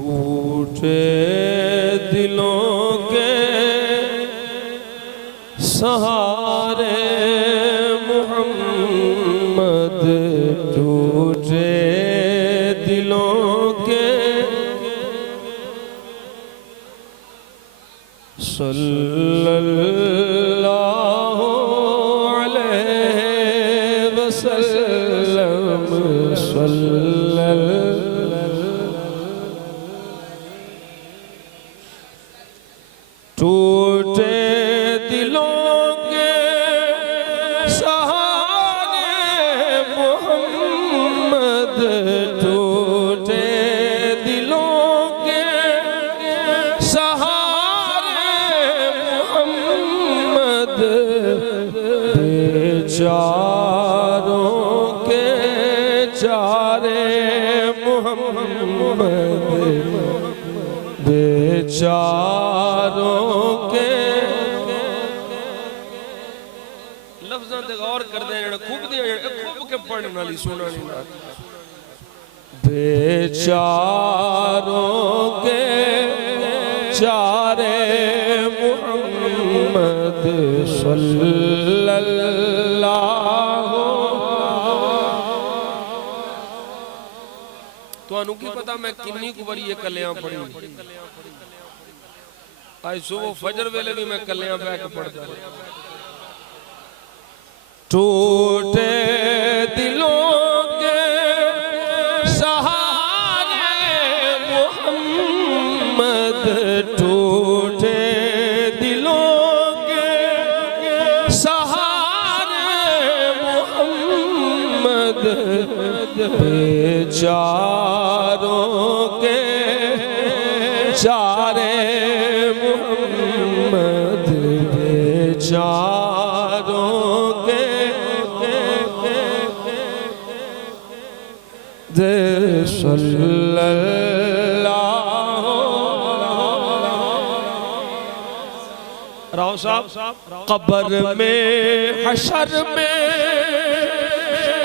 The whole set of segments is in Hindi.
टूटे दिलों के सहारे मोहम्मद, टूटे दिलों के सल्लल्लाहु अलैहि वसल्लम, टूटे दिलों के सहारे मोहम्मद, टूटे दिलों के सहारे मोहम्मद, बेचारों के चारे मोहम्मद, बेचारों के। लफ्ज़ां ते गौर कर दे, खूब दिया खूब के पढ़ने वाली सुना नहीं ना। बेचारों के चारे मोहम्मद सल्लल्लाहु। तुहानू की पता मैं किन्नी कु बारी ये कलियां पढ़ी। आज सुबह फजर वेले भी मैं कलियां बह के पढ़ता। टूटे दिलों के सहारे मोहम्मद, टूटे दिलों के सहारे मोहम्मद, बेचारों के चारे मोहम्मद, बेचारों के दे सल्लल्लाहु। राव साहब, कब्र में, हशर में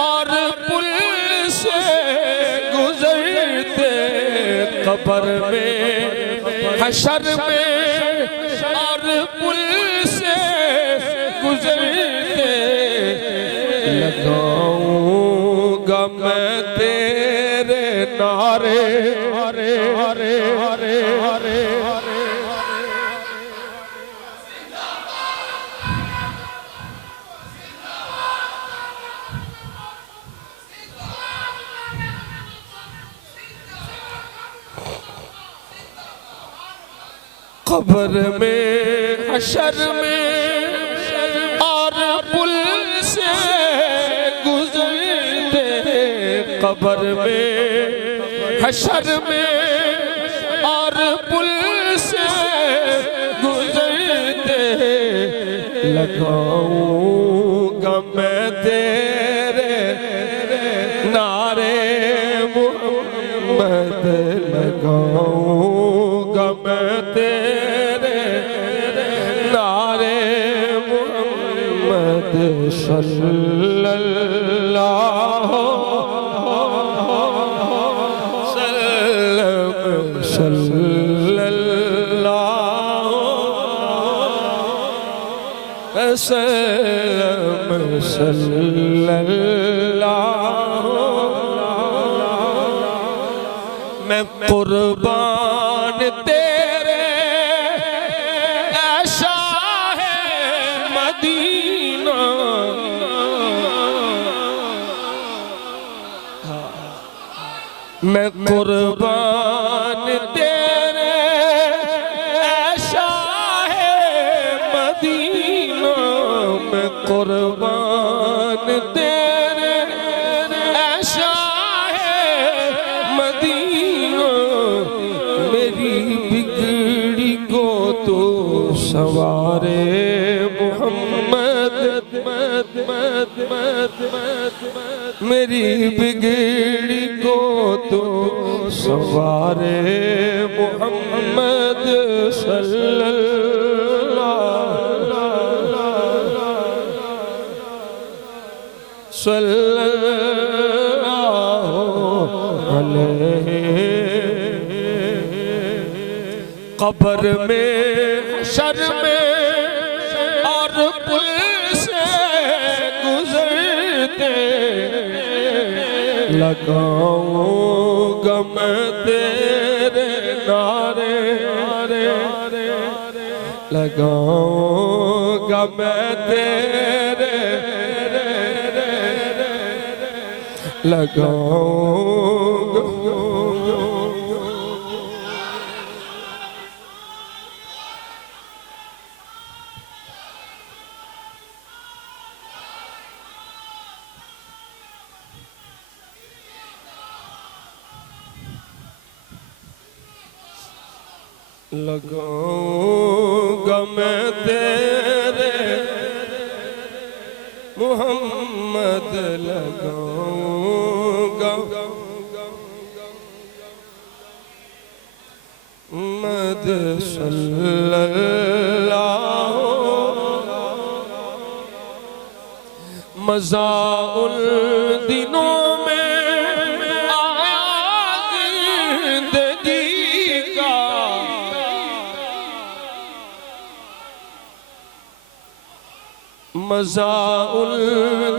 और पुल से गुजरते, कब्र में, हशर में और पुल से गुजरते, लगाऊंगा मैं तेरे नारे, हरे हरे हरे हरे हरे। कब्र में, हशर में और पुल से गुजरते, कब्र में, हशर में और पुल से गुजरते, लगाऊंगा मैं तेरे नारे मोहम्मद, लगाऊंगा मैं तेरे नारे मोहम्मद सल्लल्लाहु सल्लल्लाहु सल्लल्लाहु। मैं कुर्बान तेरे ऐसा है मदीना, मैं कुर्बान तेरे ऐसा है मदीना, मैं कुर्बान तेरे ऐसा है मदीना, मेरी बिगड़ी को तो सवारे मोहम्मद, मेरी बिगड़ी को तो सवारे मोहम्मद सल्लल्लाहु अलैहि कब्र में हशर में और पुल से गुजरते लगाऊंगा मैं तेरे नारे, लगाऊंगा मैं तेरे, लगाऊंगा। लगाऊंगा मैं तेरे मोहम्मद, लगाऊंगा मद सल्लल्लाहु मज़ाउल दिनों में मज़ाउल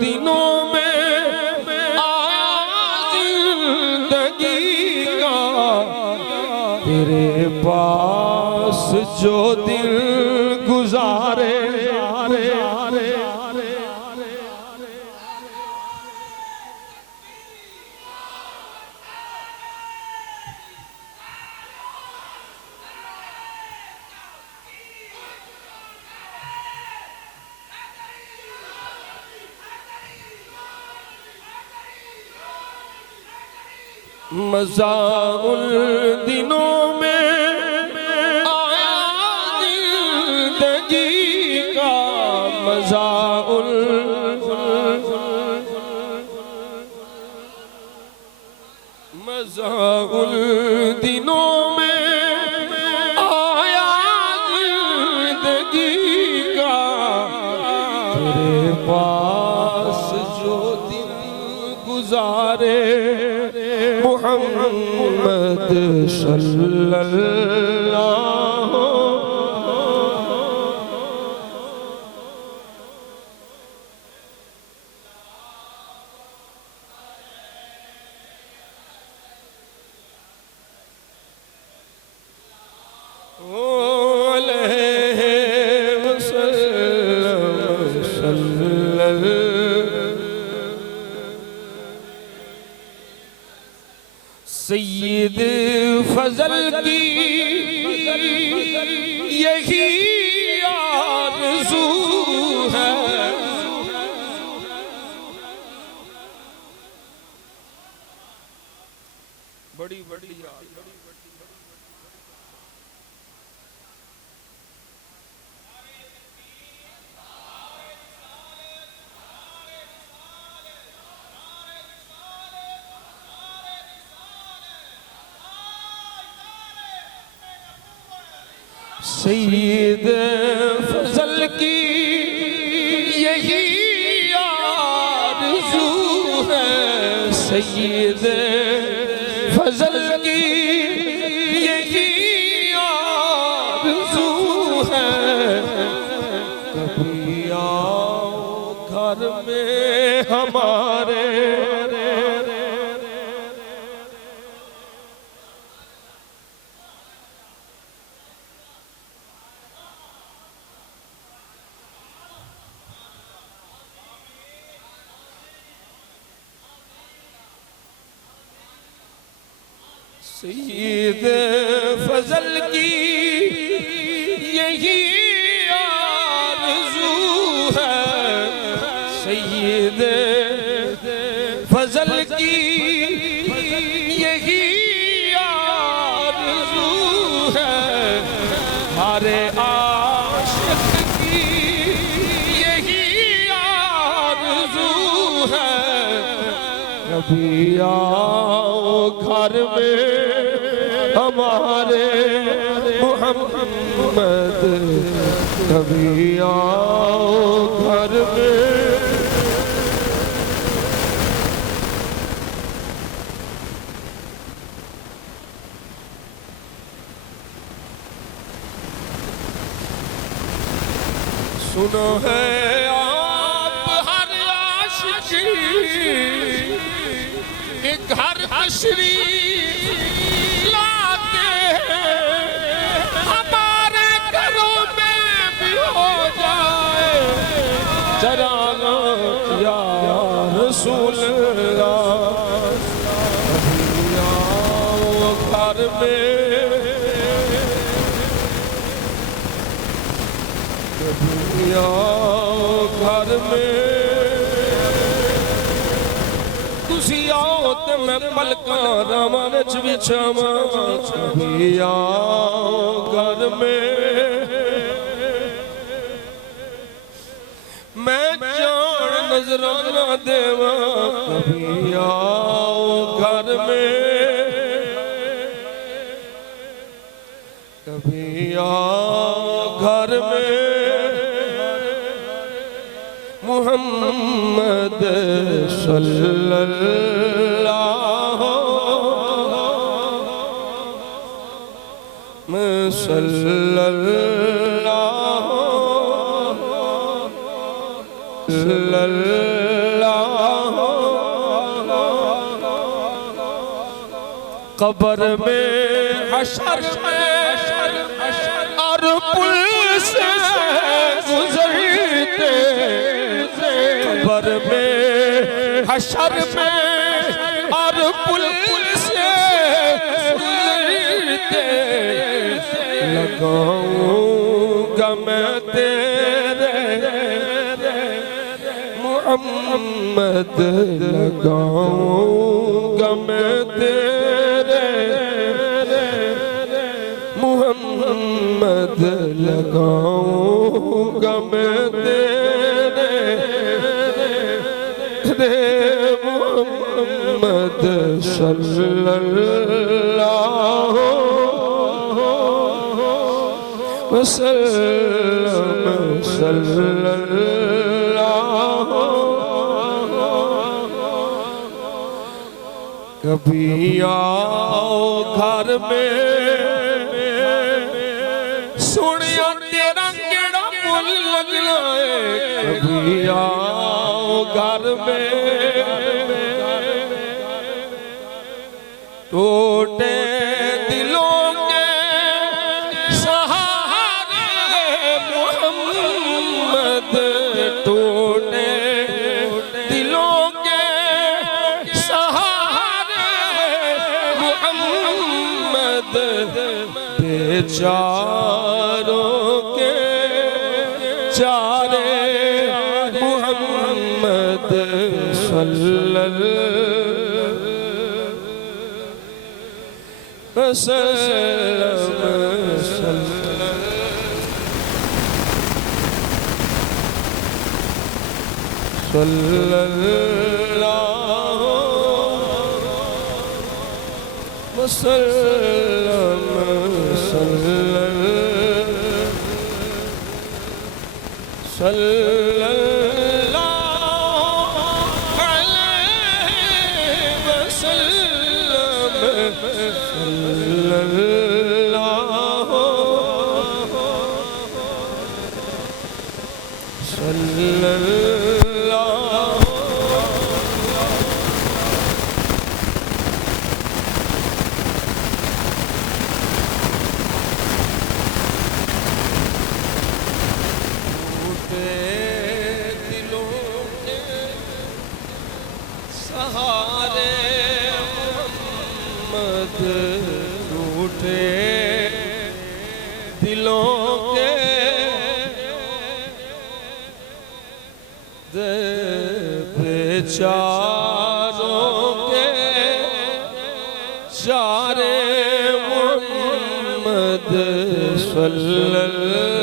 दिनों में आया जिंदगी का, तेरे पास जो दिल गुजारे, मज़ाउल दिनों में आया जिंदगी का, मज़ाउल दिनों में आया जिंदगी का, तेरे पास जो दिल गुजारे मोहम्मद सल्लल्लाहु अलैहि वसल्लम। सैयद फजल की यही आरज़ू है, बड़ी बड़ी सैयद फजल की यही आरज़ू है, सैयद फजल की यही आरज़ू है, कभी आओ घर में हमारे, सैयद फजल की यही आरज़ू है, सैयद फजल की यही आरज़ू है, हमारे आशिक़ की यही आरज़ू है, कभी आओ घर में हमारे मोहम्मद, कभी आओ घर में। सुनो है आप हर आशिकी के घर तशरीफ लाते हैं, हमारे घरों में भी हो जाए चराना या रसूल अल्लाह। कभी आओ घर में, कभी आओ घर में, तुसी आओ ते मैं पलकां रावां विच विछावां। कभी आओ घर में, मैं जान नजराना देवा। कभी आओ घर में, कभी आओ घर में, मुहम्मद सल्लल्लाहु कब्र में, हशर में और पुल से गुजरते, कब्र में, हशर में और पुल से गुजरते, लगाऊंगा मैं तेरे मुहम्मद, लगाऊंगा मैं तेरे मुहम्मद, लगाऊंगा मैं तेरे मुहम्मद सल्लल्लाहु वसल्लम सल्लल्लाहु। कभी आओ घर में, सुनिया तेरा केड़ा मुल लगना है। कभी आओ घर में, टूटे दिलों के सहारे मुहम्मद, टूटे दिलों के सहारे मुहम्मद, बेचारों के चारे मुहम्मद सल्लल्लाहु बेचारों के चारे मुहम्मद सल्लल्लाहु